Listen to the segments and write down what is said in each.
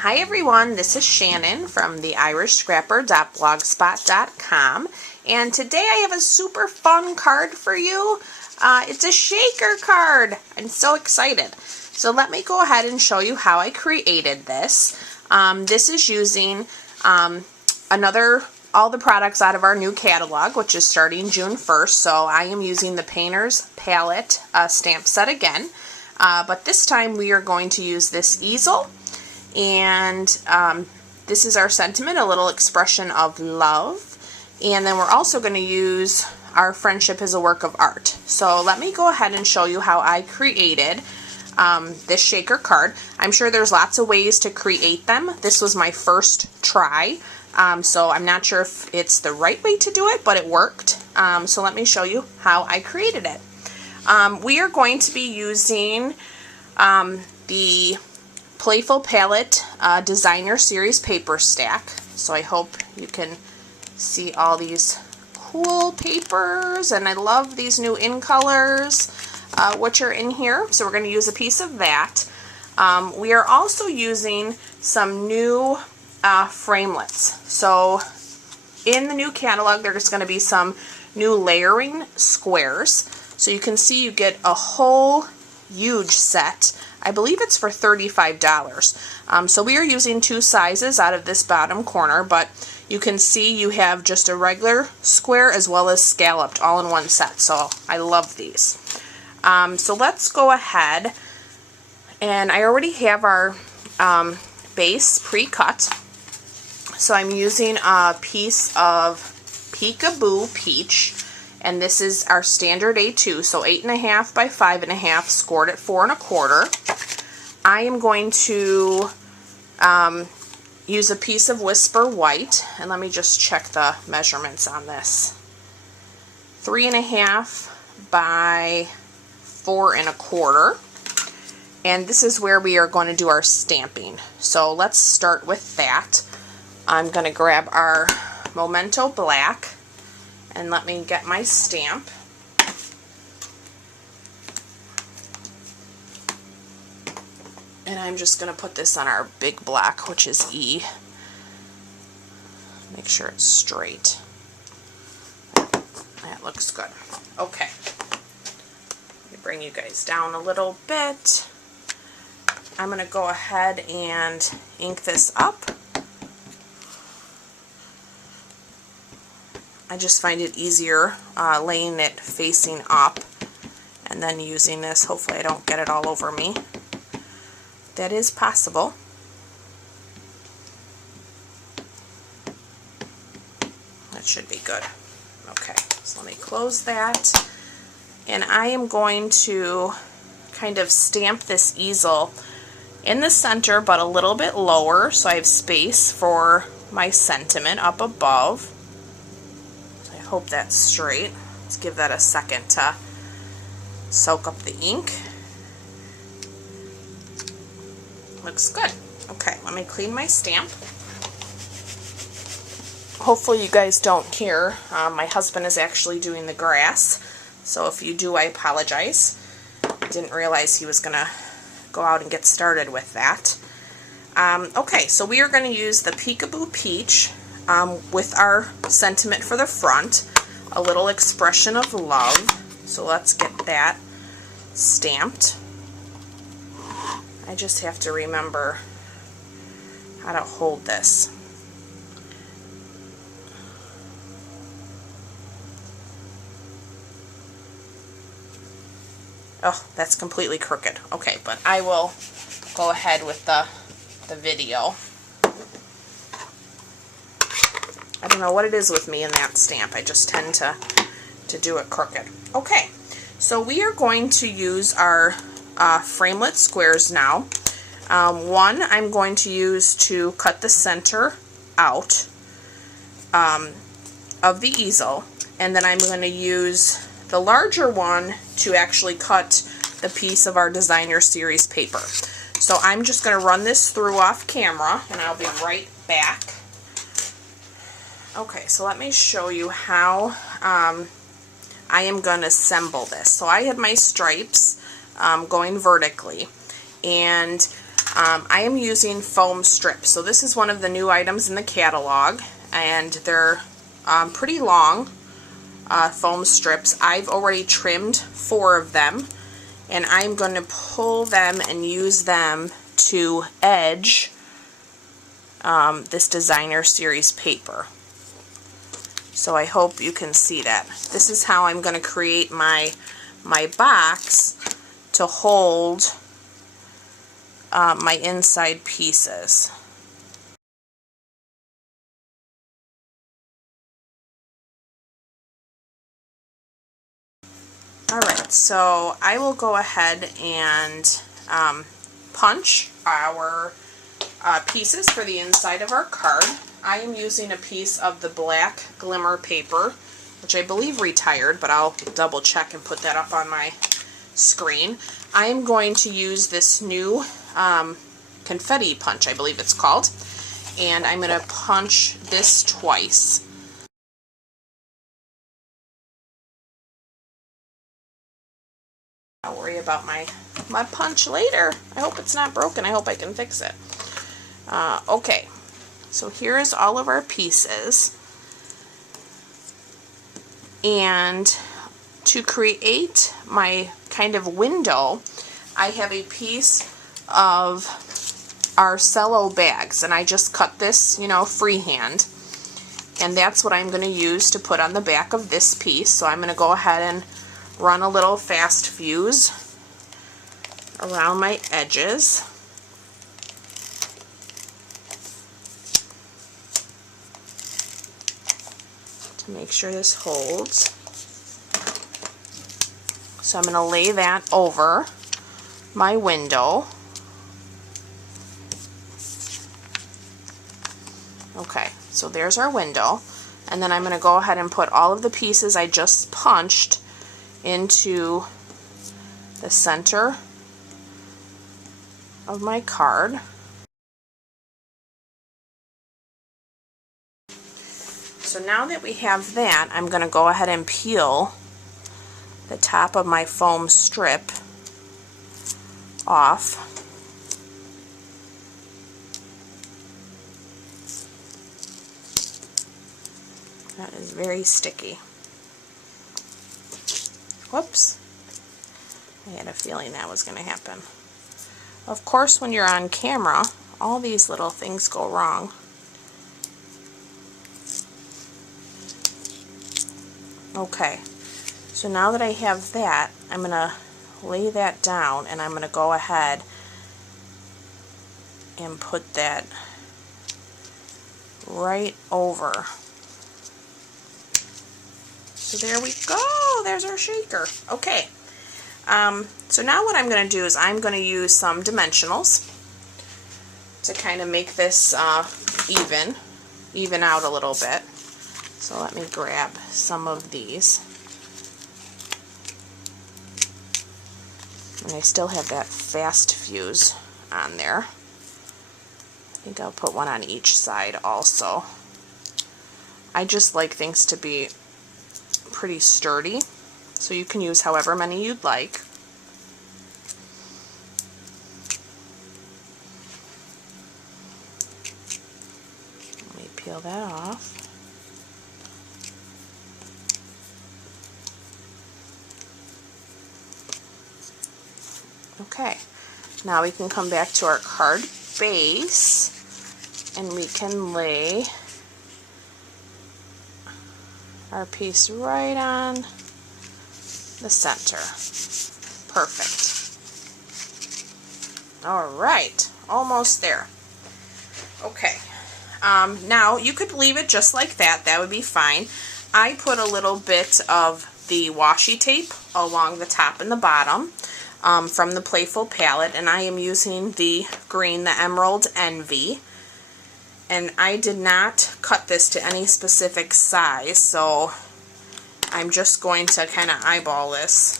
Hi everyone, this is Shannon from theirishscrapper.blogspot.com, and today I have a super fun card for you. It's a shaker card. I'm so excited. So let me go ahead and show you how I created this. This is using all the products out of our new catalog, which is starting June 1st. So I am using the Painter's Palette stamp set again, but this time we are going to use this easel. And this is our sentiment, a little expression of love. And then we're also going to use our friendship as a work of art. So let me go ahead and show you how I created this shaker card. I'm sure there's lots of ways to create them. This was my first try, so I'm not sure if it's the right way to do it, but it worked. So let me show you how I created it. We are going to be using the Playful Palette Designer Series paper stack. So I hope you can see all these cool papers, and I love these new in colors which are in here. So we're going to use a piece of that. We are also using some new framelits. So in the new catalog there's going to be some new layering squares. So you can see you get a whole huge set. I believe it's for $35. So we are using two sizes out of this bottom corner, but you can see you have just a regular square as well as scalloped all in one set. So I love these. So let's go ahead, and I already have our base pre-cut. So I'm using a piece of Peekaboo Peach, and this is our standard A2, so 8.5 by 5.5, scored at 4 1/4. I am going to use a piece of Whisper White, and let me just check the measurements on this. 3.5 by 4 1/4, and this is where we are going to do our stamping. So let's start with that. I'm going to grab our Memento Black, and let me get my stamp. And I'm just going to put this on our big block, which is E. Make sure it's straight. That looks good. Okay. Let me bring you guys down a little bit. I'm going to go ahead and ink this up. I just find it easier laying it facing up and then using this. Hopefully I don't get it all over me. That is possible. That should be good. Okay, so let me close that. And I am going to kind of stamp this easel in the center, but a little bit lower, so I have space for my sentiment up above. I hope that's straight. Let's give that a second to soak up the ink. Looks good. Okay, let me clean my stamp. Hopefully you guys don't hear. My husband is actually doing the grass, so if you do, I apologize. I didn't realize he was going to go out and get started with that. Okay, so we are going to use the Peekaboo Peach with our sentiment for the front, a little expression of love. So let's get that stamped. I just have to remember how to hold this. Oh, that's completely crooked. Okay, but I will go ahead with the video. I don't know what it is with me in that stamp. I just tend to do it crooked. Okay, so we are going to use our framelit squares now. One I'm going to use to cut the center out of the easel, and then I'm going to use the larger one to actually cut the piece of our Designer Series paper. So I'm just going to run this through off camera, and I'll be right back. Okay, so let me show you how I am going to assemble this. So I had my stripes going vertically, and I am using foam strips. So this is one of the new items in the catalog, and they're pretty long foam strips. I've already trimmed 4 of them, and I'm going to pull them and use them to edge this designer series paper. So I hope you can see that. This is how I'm going to create my box to hold my inside pieces. Alright, so I will go ahead and punch our pieces for the inside of our card. I am using a piece of the black glimmer paper, which I believe retired, but I'll double check and put that up on my screen. I am going to use this new confetti punch, I believe it's called, and I'm going to punch this twice. I'll worry about my punch later. I hope it's not broken. I hope I can fix it. Okay, so here is all of our pieces. And to create my kind of window, I have a piece of our cello bags, and I just cut this, you know, freehand. And that's what I'm going to use to put on the back of this piece. So I'm going to go ahead and run a little fast fuse around my edges. To make sure this holds. So I'm going to lay that over my window. Okay, so there's our window. And then I'm going to go ahead and put all of the pieces I just punched into the center of my card. So now that we have that, I'm going to go ahead and peel the top of my foam strip off. That is very sticky. Whoops. I had a feeling that was going to happen. Of course, when you're on camera, all these little things go wrong. Okay, so now that I have that, I'm going to lay that down, and I'm going to go ahead and put that right over. So there we go, there's our shaker. Okay, so now what I'm going to do is I'm going to use some dimensionals to kind of make this even out a little bit. So let me grab some of these. And I still have that fast fuse on there. I think I'll put one on each side also. I just like things to be pretty sturdy, so you can use however many you'd like. Let me peel that off. Okay, now we can come back to our card base, and we can lay our piece right on the center. Perfect. Alright, almost there. Okay, now you could leave it just like that. That would be fine. I put a little bit of the washi tape along the top and the bottom from the Playful palette, and I am using the green, the Emerald Envy. And I did not cut this to any specific size, so I'm just going to kind of eyeball this.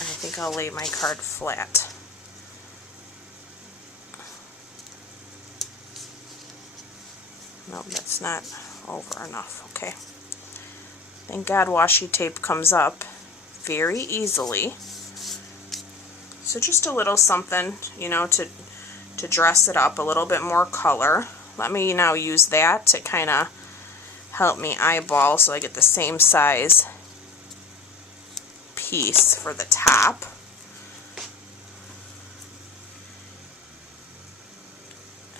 I think I'll lay my card flat. Nope, that's not over enough. Okay. Thank God washi tape comes up very easily. So just a little something, you know, to dress it up, a little bit more color. Let me now use that to kind of help me eyeball so I get the same size piece for the top.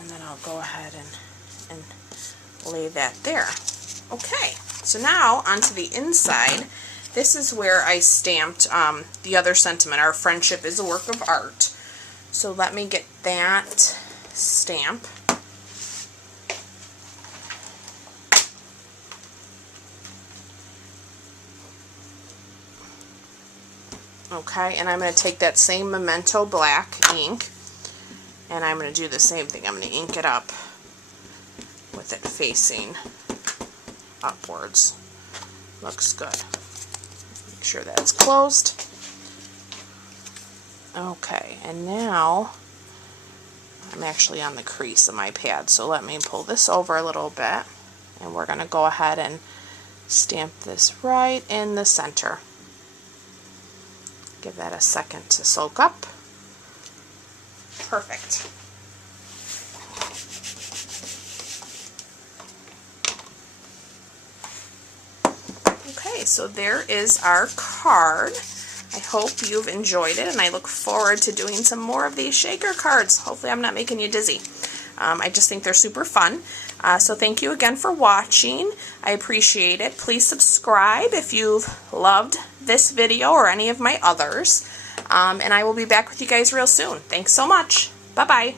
And then I'll go ahead and lay that there. Okay, so now onto the inside. This is where I stamped the other sentiment, our friendship is a work of art. So let me get that stamp. Okay, and I'm going to take that same Memento black ink, and I'm going to do the same thing. I'm going to ink it up with it facing upwards. Looks good. Make sure that's closed. Okay, and now I'm actually on the crease of my pad, so let me pull this over a little bit, and we're going to go ahead and stamp this right in the center. Give that a second to soak up. Perfect. Okay, so there is our card. I hope you've enjoyed it, and I look forward to doing some more of these shaker cards. Hopefully I'm not making you dizzy. I just think they're super fun. So thank you again for watching. I appreciate it. Please subscribe if you've loved this video or any of my others. And I will be back with you guys real soon. Thanks so much. Bye-bye.